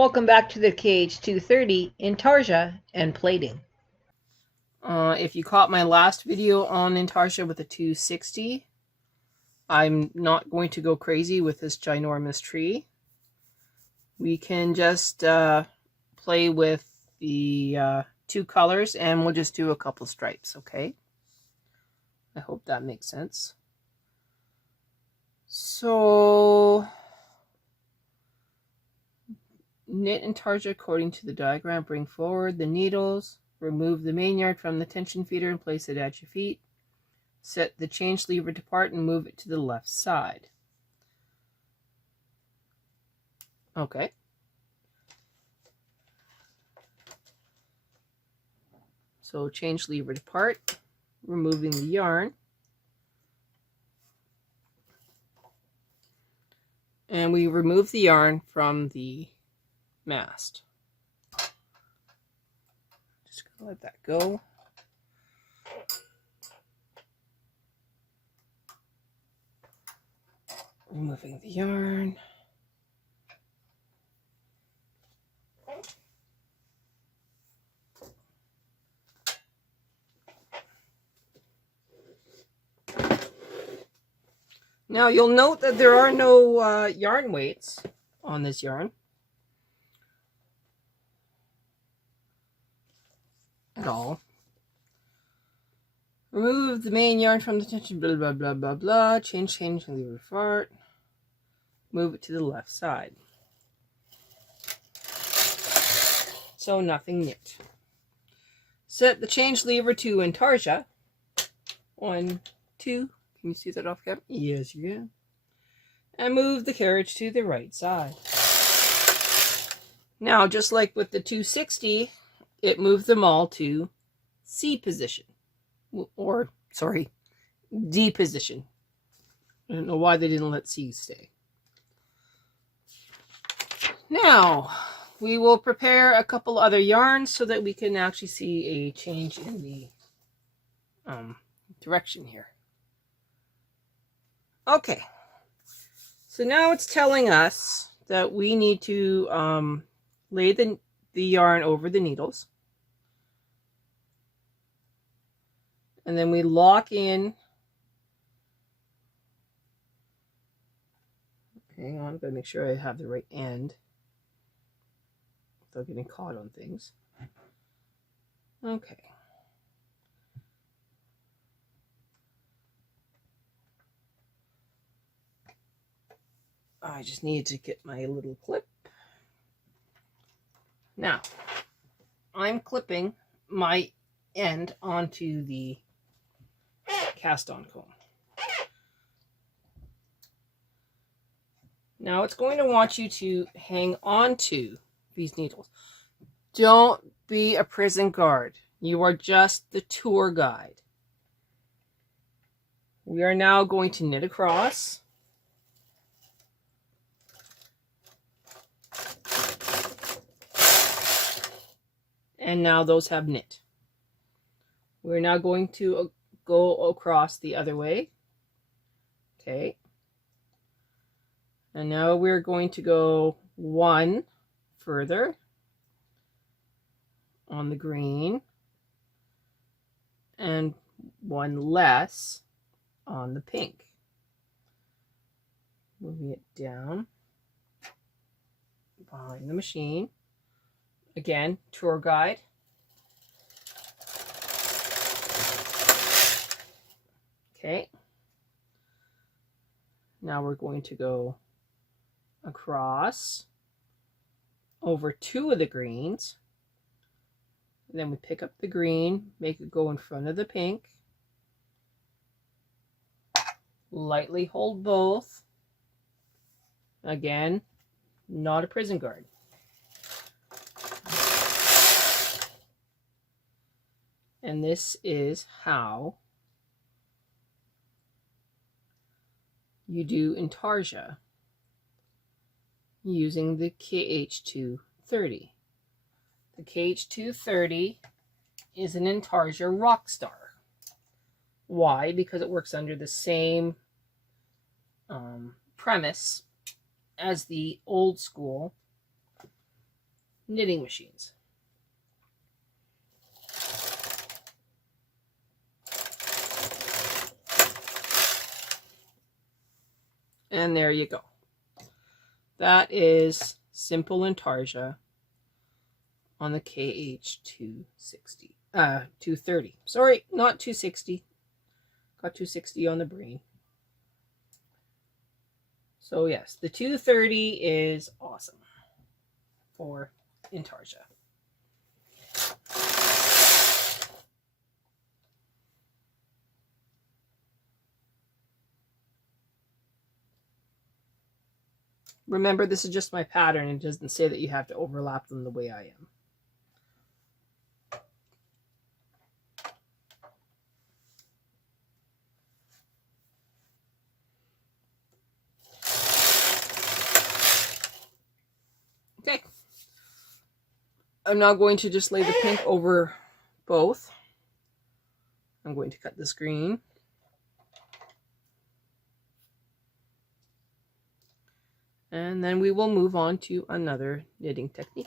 Welcome back to the KH230 Intarsia and plating. If you caught my last video on Intarsia with the 260, I'm not going to go crazy with this ginormous tree. We can just play with the two colors and we'll just do a couple stripes, okay? I hope that makes sense. So, knit Intarsia according to the diagram. Bring forward the needles. Remove the main yarn from the tension feeder and place it at your feet. Set the change lever to part and move it to the left side. Okay. So change lever to part, removing the yarn. And we remove the yarn from the mast. Just gonna let that go. Removing the yarn. Now you'll note that there are no yarn weights on this yarn at all. Remove the main yarn from the tension, blah, blah, blah, blah, blah. Change, and leave it apart. Move it to the left side. So nothing knit. Set the change lever to Intarsia. 1, 2. Can you see that off camera? Yes, you can. And move the carriage to the right side. Now, just like with the 260, it moved them all to C position. Or, sorry, D position. I don't know why they didn't let C stay. Now, we will prepare a couple other yarns so that we can actually see a change in the direction here. Okay, so now it's telling us that we need to lay the yarn over the needles. And then we lock in. Hang on, gotta make sure I have the right end without getting caught on things. Okay. I just need to get my little clip. Now, I'm clipping my end onto the cast-on comb. Now it's going to want you to hang on to these needles. Don't be a prison guard. You are just the tour guide. We are now going to knit across. And now those have knit. We're now going to go across the other way. Okay. And now we're going to go one further on the green and one less on the pink. Moving it down behind the machine. Again, tour guide. Okay. Now we're going to go across over two of the greens. And then we pick up the green, make it go in front of the pink. Lightly hold both. Again, not a prison guard. And this is how you do Intarsia using the KH230. The KH230 is an Intarsia Rockstar. Why? Because it works under the same premise as the old school knitting machines. And there you go. That is simple Intarsia on the KH260. 230. Sorry, not 260. Got 260 on the brain. So yes, the 230 is awesome for Intarsia. Remember, this is just my pattern. It doesn't say that you have to overlap them the way I am. Okay. I'm now going to just lay the pink over both. I'm going to cut this green. And then we will move on to another knitting technique.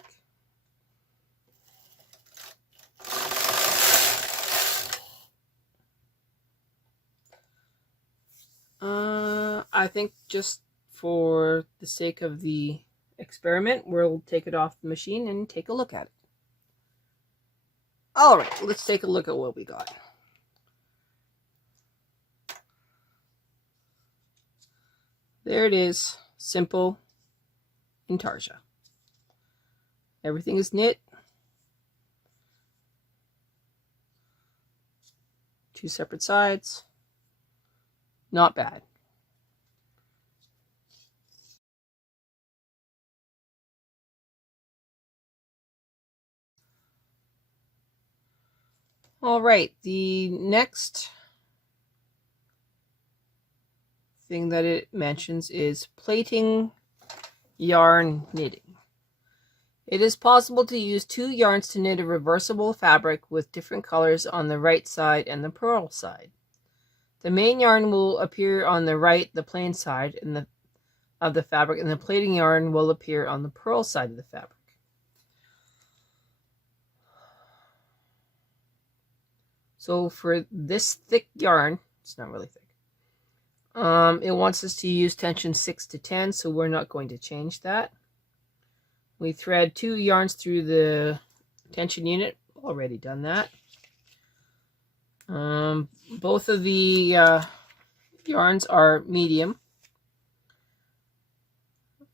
I think just for the sake of the experiment, we'll take it off the machine and take a look at it. All right, let's take a look at what we got. There it is, simple Intarsia. Everything is knit. 2 separate sides. Not bad. All right, the next thing that it mentions is plaiting yarn knitting. It is possible to use 2 yarns to knit a reversible fabric with different colors on the right side and the purl side. The main yarn will appear on the right, the plain side of the fabric, and the plaiting yarn will appear on the purl side of the fabric. So for this thick yarn, it's not really thick, it wants us to use tension 6 to 10, so we're not going to change that. We thread 2 yarns through the tension unit, already done that. Both of the yarns are medium.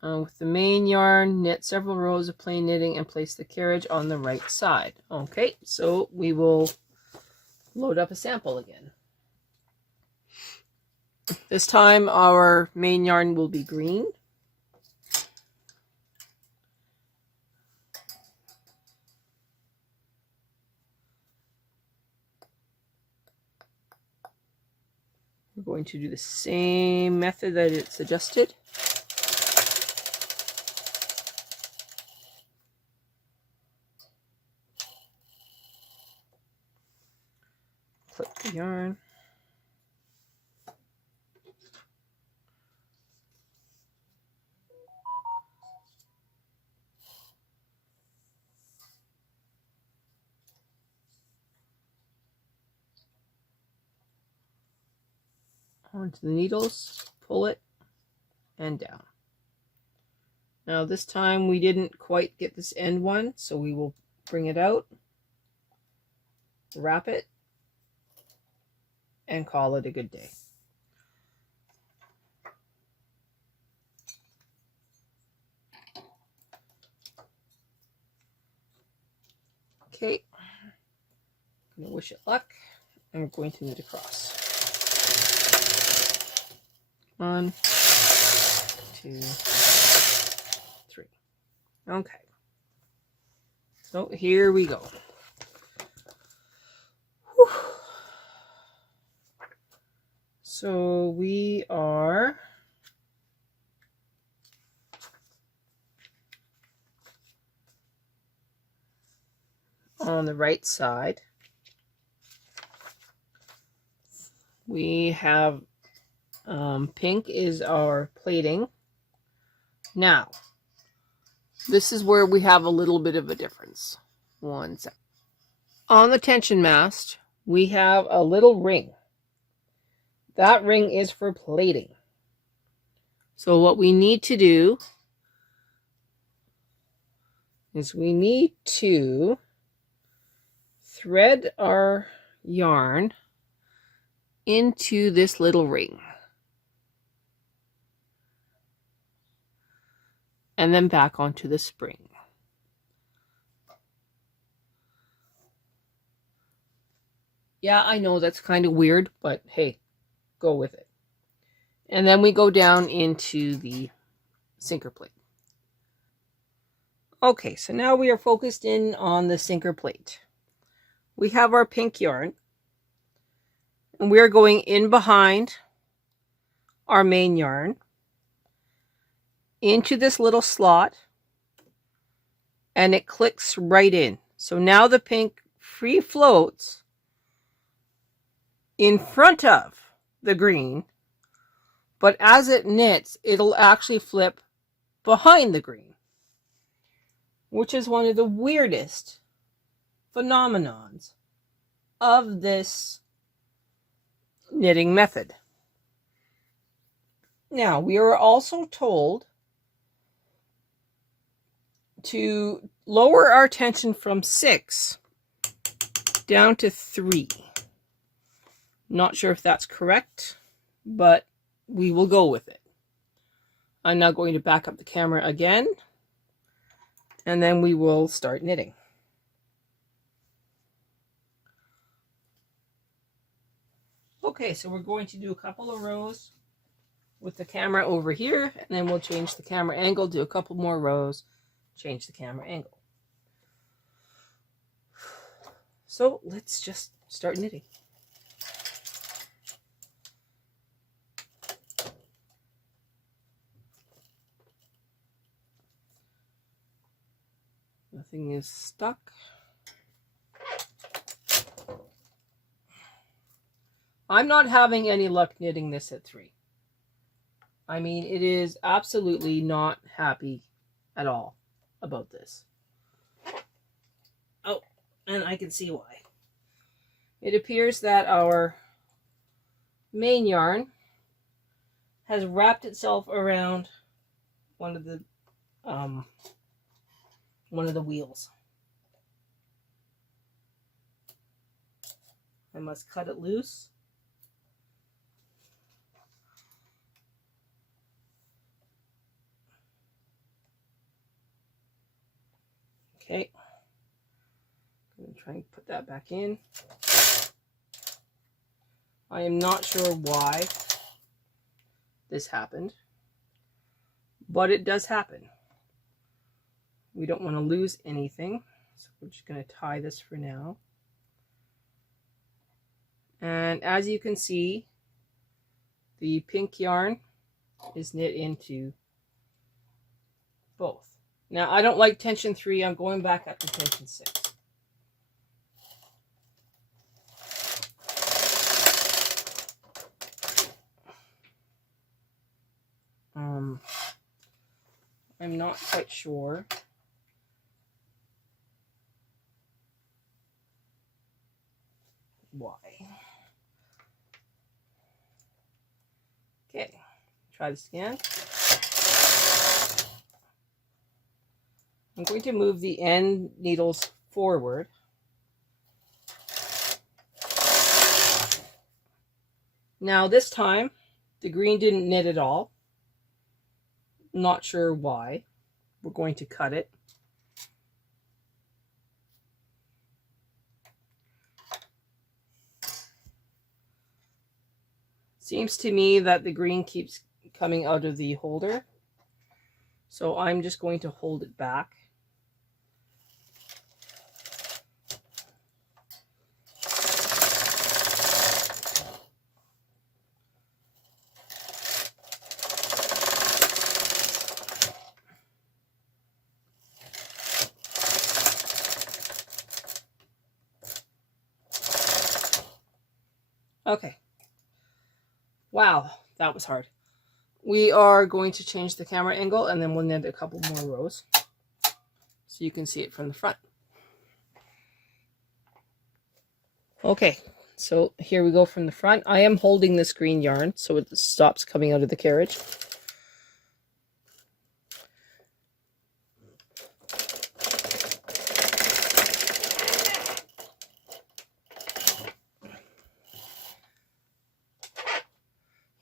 With the main yarn, knit several rows of plain knitting and place the carriage on the right side. Okay, so we will load up a sample again. This time our main yarn will be green. We're going to do the same method that it suggested. Clip the yarn. Onto the needles, pull it, and down. Now this time we didn't quite get this end one, so we will bring it out, wrap it, and call it a good day. Okay, I'm going to wish it luck, and we're going to knit across. 1, 2, 3. Okay. So here we go. Whew. So we are on the right side. We have pink is our plaiting. Now, This is where we have a little bit of a difference. One sec. On the tension mast, we have a little ring. That ring is for plating. So what we need to do is we need to thread our yarn into this little ring. And then back onto the spring. Yeah, I know that's kind of weird, but hey, go with it. And then we go down into the sinker plate. Okay, so now we are focused in on the sinker plate. We have our pink yarn, and we are going in behind our main yarn into this little slot, and it clicks right in. So now the pink free floats in front of the green, but as it knits, it'll actually flip behind the green, which is one of the weirdest phenomenons of this knitting method. Now, we are also told to lower our tension from 6 down to 3. Not sure if that's correct, but we will go with it. I'm now going to back up the camera again, and then we will start knitting. Okay, so we're going to do a couple of rows with the camera over here, and then we'll change the camera angle, do a couple more rows, change the camera angle. So let's just start knitting. Nothing is stuck. I'm not having any luck knitting this at 3. I mean, it is absolutely not happy at all about this. Oh, and I can see why. It appears that our main yarn has wrapped itself around one of the wheels. I must cut it loose. Okay, I'm going to try and put that back in. I am not sure why this happened, but it does happen. We don't want to lose anything, so we're just going to tie this for now. And as you can see, the pink yarn is knit into both. Now, I don't like tension 3. I'm going back up to tension 6. I'm not quite sure. Why? Okay, try this again. I'm going to move the end needles forward. Now this time, the green didn't knit at all. Not sure why. We're going to cut it. Seems to me that the green keeps coming out of the holder, so I'm just going to hold it back. Okay. Wow, that was hard. We are going to change the camera angle, and then we'll knit a couple more rows. so you can see it from the front. Okay, so here we go from the front. I am holding this green yarn so it stops coming out of the carriage.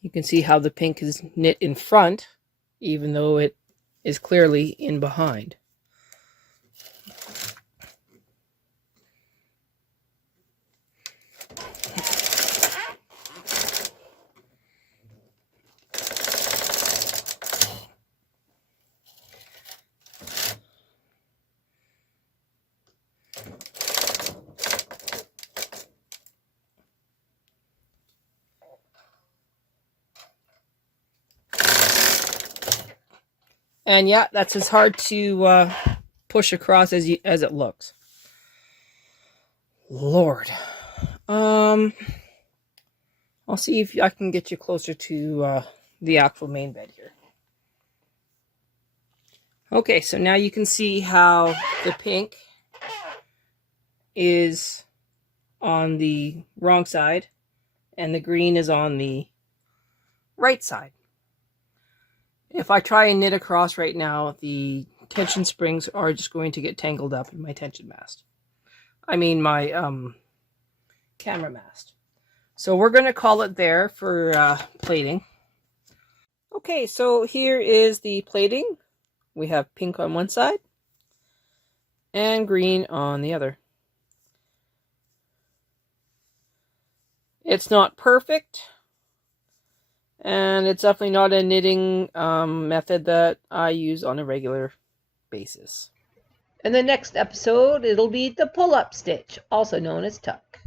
You can see how the pink is knit in front, even though it is clearly in behind. And yeah, that's as hard to push across as it looks. Lord. I'll see if I can get you closer to the actual main bed here. Okay, so now you can see how the pink is on the wrong side and the green is on the right side. If I try and knit across right now, the tension springs are just going to get tangled up in my tension mast. I mean my camera mast. So we're going to call it there for plating. Okay, so here is the plating. We have pink on one side and green on the other. It's not perfect, and it's definitely not a knitting method that I use on a regular basis. In the next episode, it'll be the pull-up stitch, also known as tuck.